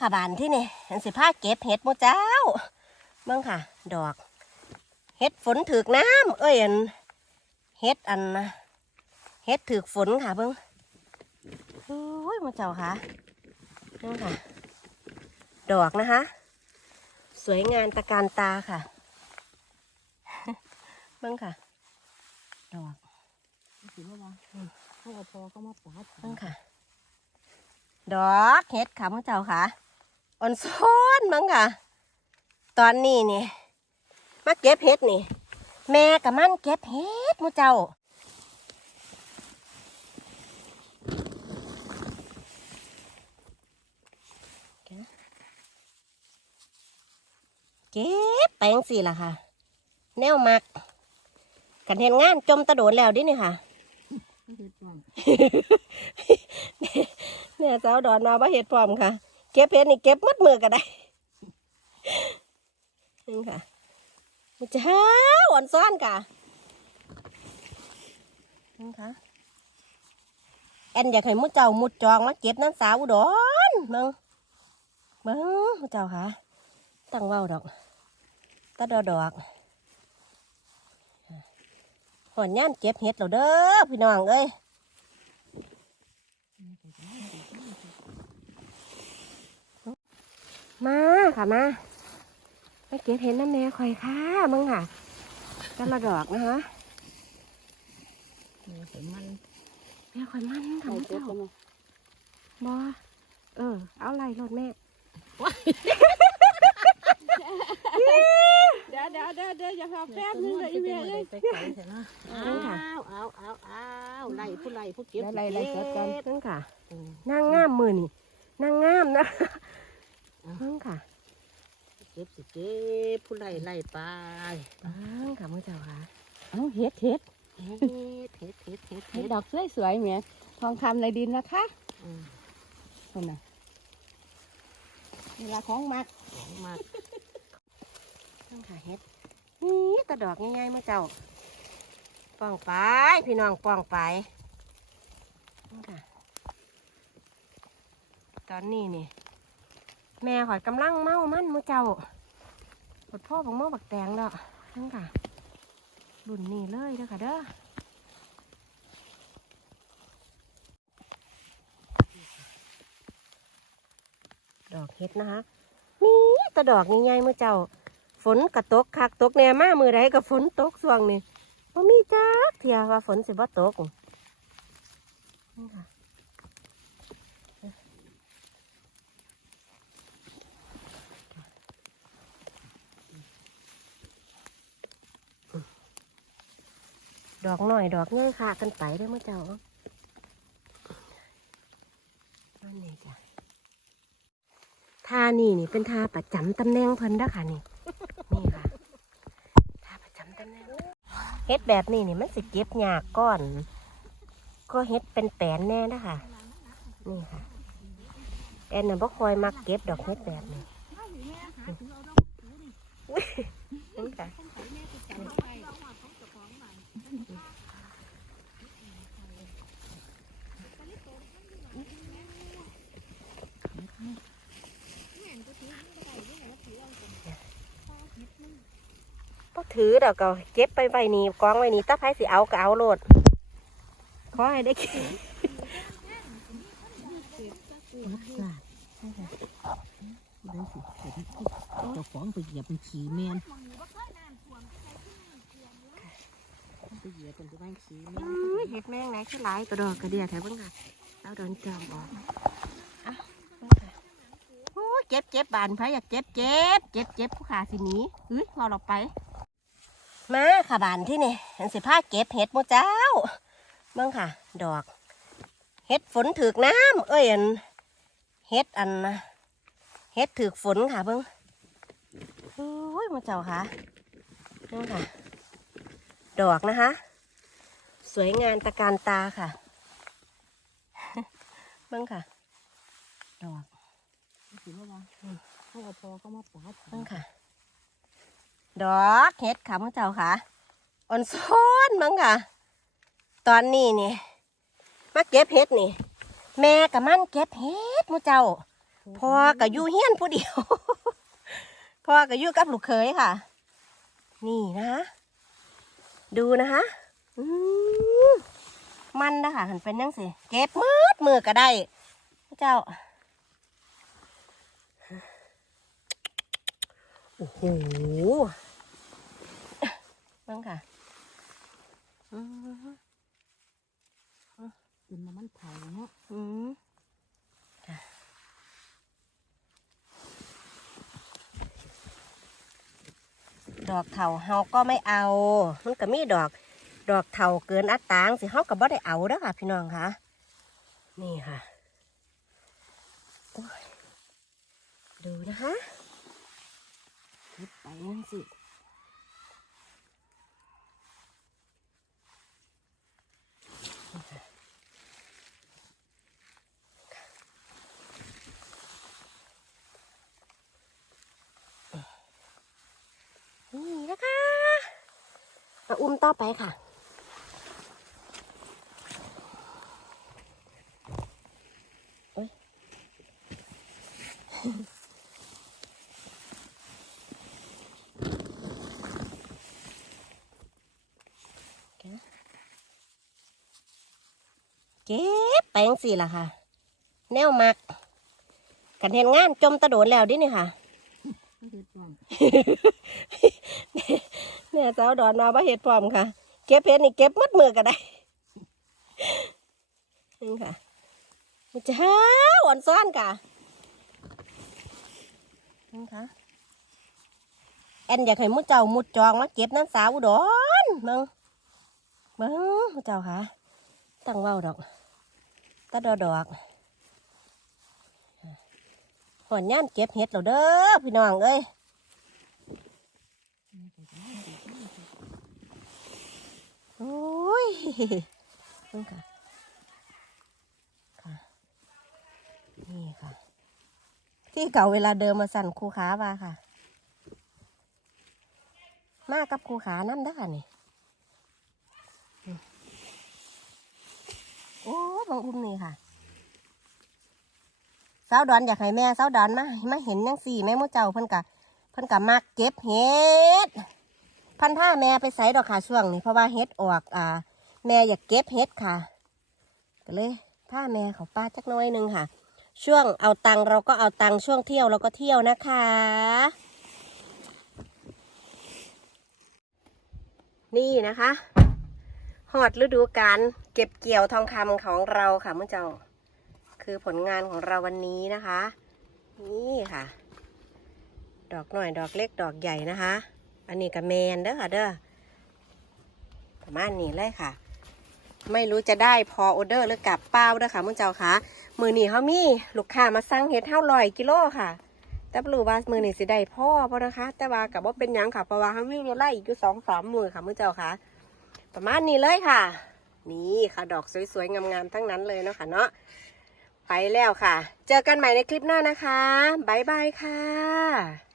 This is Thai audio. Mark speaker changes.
Speaker 1: ค่ะบานที่นี่อันสิผ้าเก็บเห็ดหมูเจ้าเบิ่งค่ะ ดอก เห็ดฝนถือน้ำเอ้ยอันเห็ดอันนะเห็ดถือฝนค่ะเบิ่งโอ้ยมูเจ้าค่ะเบิ่งค่ะ ดอกนะคะ สวยงามตะการตาค่ะเบิ่งค่ะ ดอก
Speaker 2: สิว่าว่าเขาพอเขามาปาด
Speaker 1: เบิ่งค่ะ ดอกเห็ดค่ะหมูเจ้าค่ะ อ่อนซ้อนเบิ่งค่ะ ตอนนี้นี่มาเก็บเห็ดนี่ แม่กับมันเก็บเห็ดมูเจ้าเก็บไปจังสี่ล่ะค่ะ แนวมัก กันเห็นงานจมตะโดนแล้วดินี่ค่ะ
Speaker 2: เขาเฮ็ดว่า
Speaker 1: เนี่ยสาวดอนมาว่าเห็ดพร้อมค่ะ เก็บเห็ดนี่เก็บมัดมือก็ได้นี่ค่ะมุเจ้าอ่อนซ้อนค่ะนี่ค่ะแอนอยากให้มุเจ้ามุดจองมาเก็บนั่นสาวอุดอนมึงมึงมุเจ้าค่ะตั้งว้าวดอกตาดอดอกหอนย่านเก็บเห็ดเราเด้อพี่น้องเอ้ย มาค่ะมาไปเก็บเห็ดน้ำแม่คอยค่ะมึงค่ะกันละดอกนะคะ
Speaker 2: แม่ผมมัน
Speaker 1: แม่คอยมันค่ะ
Speaker 2: เอา
Speaker 1: มึง
Speaker 2: เก็บ
Speaker 1: เจ้า
Speaker 2: แล้วมั้ง
Speaker 1: บอเออ เอาไรรถแม่
Speaker 2: เดี๋ยวเดี๋ยวเดี๋ยวเดี๋ยวอย่าพาแป๊บนึงเลยอีเมย์เอ้ย
Speaker 3: ไปไกลเถอะเนาะ
Speaker 2: อ้าวอ้าวอ้าวอ้าวไล่ผู้ไล่ผู้เก็บ
Speaker 1: ไล่ไล่สดกันนั่นค่ะ
Speaker 2: อืม
Speaker 1: นางงามมือนี่นางงามนะ
Speaker 2: เอา
Speaker 1: นั่นค่ะ
Speaker 2: เก็บสิเก็บผู้ไล่ไล่ไป
Speaker 1: นั่นค่ะมึงเจ้าค่ะ
Speaker 3: เอาเฮ็ดเฮ็ด
Speaker 2: เฮ็ดเฮ็ดเฮ็ดเฮ็ด
Speaker 3: เฮ็
Speaker 2: เฮ็
Speaker 3: ด
Speaker 2: ด
Speaker 3: ดอกสวยๆเมียทองคำในดินนะคะ
Speaker 2: อืม
Speaker 3: คนน่ะเวลาของมัก
Speaker 2: ของมาก
Speaker 1: นั่นค่ะเฮ็ดนี่ตะดอกง่ายๆมึงเจ้าป้องไปพี่น้องป้องไปนั่นค่ะ ตอนนี้นี่ แม่ขอยกำลังเมามันมึงเจ้าปดพ่อบักเมาบักแตงแล้วนั่นค่ะรุ่นนี้เลยเด้อค่ะเด้อดอกเห็ดนะคะมีแต่ดอกใหญ่ๆมือเจ้า ฝนกระตกคักตกแน่มากมือใดก็ฝนตกส่วงนี่บ่มีจักเทียว่าฝนสิบ่ตกนี่ค่ะ ดอกหน่อยดอกง่ายค่ะกันไปเด้อมือเจ้าอันนี้จ้ะท่านี่นี่เป็นท่าประจำตำแหน่งเพิ่นด้ค่ะนี่ นี่ค่ะท่าประจำตำแหน่งเฮ็ดแบบนี้นี่มันสิเก็บหยากก้อน ก็เฮ็ดเป็นแปนแน่นะคะนี่ค่ะแอนน่ะบ่คอยมักเก็บดอกเฮ็ดแบบนี้นี่ค่ะ ก็ถือดอกก็เก็บไปไว้นี่กองไว้นี่ถ้าไผสิเอาก็เอาโลดขอให้ได้กิน
Speaker 3: รักษาได้สิเจ้าของไปเหยียบเป็นขี่แมนไปเหยียบเป็นที่บ้านขี่แมน
Speaker 1: อุ้ยเห็ดแมงไหนคือหลายตัวดอกกระเดียแถวเบ้างค่ะเราโดนจอมออกอะเบิ่งค่ะโอ้ยเจ็บเจ็บบานไผอยากเจ็บเจ็บเจ็บเจ็บผู้ขาสิหนีเฮ้ยพอเราไป มาค่ะบานที่นี่อันสิผ้าเก็บเห็ดหมูเจ้าเบิ่งค่ะ ดอก เห็ดฝนถือกน้ำเอ้ยอันเห็ดอันนะเห็ดถือกฝนค่ะเบิ่งโอ้ยหมูเจ้าค่ะเบิ่งค่ะ ดอกนะคะ สวยงามตะการตาค่ะเบิ่งค่ะ ดอก
Speaker 2: สิว่าว่าเขาเอาพอเขามาปาด
Speaker 1: เบิ่งค่ะ ดอกเห็ดค่ะพระเจ้าค่ะอ่อนซ้อนมั้งค่ะ ตอนนี้นี่มาเก็บเห็ดนี่ แม่กับมันเก็บเห็ดพระเจ้าพ่อกับยู่เฮียนผู้เดียวพ่อกับยู่กับลูกเขยค่ะ นี่นะคะดูนะคะมันนะคะมันเป็นยังสิเก็บมืดมือก็ได้เจ้าโอ้โห นั่งค่ะอืม
Speaker 3: เป็นมันเผาเนาะ
Speaker 1: อืมค่ะดอกเถาเฮาก็ไม่เอา มันก็มีดอก ดอกเถาเกินอัตรางสิเฮาก็บ่ได้เอาเด้อค่ะ พี่น้องค่ะ นี่ค่ะดูนะคะเก็บไปนั่นสิ นี่นะคะมา อุ้มต่อไปค่ะโอ๊ยเก็บเก็บไปจังสี่ล่ะค่ะ แนวมักกันเห็นงานจมตะโดนแล้วดินี่ค่ะ
Speaker 3: ไม่ เห็ดพร้อม
Speaker 1: เนี่ยสาวดอนมาว่าเห็ดพร้อมค่ะ เก็บเห็ดนี่เก็บมัดมือก็ได้นี่ค่ะมุจ้าอ่อนซ้อนค่ะนี่ค่ะแอนอยากให้มุเจ้ามุดจองมาเก็บน้ำสาวดอนมึงมึงมุเจ้าค่ะ ตั้งเว้าดอกตาดอดอกหอนย่านเก็บเห็ดแล้วเด้อพี่น้องเอ้ย โอ้ยนี่ค่ะ ค่ะ นี่ค่ะ ที่เก่าเวลาเดิมมาสั่นครูขาว่าค่ะ มากับครูขานั่นได้ค่ะนี่โอ้บางอุ้มนี่ค่ะสาวดอนอยากให้แม่สาวดอนมามาเห็นยังสี่แม่มูเจ้าเพิ่นกะเพิ่นกะมักเก็บเห็ด พันผ้าแม่ไปใส่ดอกค่ะช่วงนี้เพราะว่าเฮ็ดออกอ่า แม่อยากเก็บเฮ็ดค่ะก็เลยผ้าแม่เขาป้าจักน้อยหนึงค่ะ ช่วงเอาตังเราก็เอาตังช่วงเที่ยวเราก็เที่ยวนะคะ นี่นะคะหอดฤดูการเก็บเกี่ยวทองคำของเราค่ะเมื่อเจ้า คือผลงานของเราวันนี้นะคะ นี่ค่ะ ดอกหน่อยดอกเล็กดอกใหญ่นะคะ อันนี้กับแมนเด้อค่ะเด้อประมาณนี้เลยค่ะ ไม่รู้จะได้พอออเดอร์หรือกลับเป้าเด้อค่ะมุ่งเจ้าค่ะ มือนี้เขามีลูกค้ามาสั่งเห็ดเท่าลอยกิโลค่ะแต่ไม่รู้ว่ามือนี้สิได้พ่อเพราะนะคะ แต่ว่ากับว่าเป็นยังค่ะเพราะว่าเขามีเวลาอีกอยู่สองสามมือค่ะมุ่งเจ้าค่ะ ประมาณนี้เลยค่ะ นี่ค่ะดอกสวยๆงามๆทั้งนั้นเลยเนาะค่ะเนาะไปแล้วค่ะ เจอกันใหม่ในคลิปหน้านะคะ บ๊ายบายค่ะ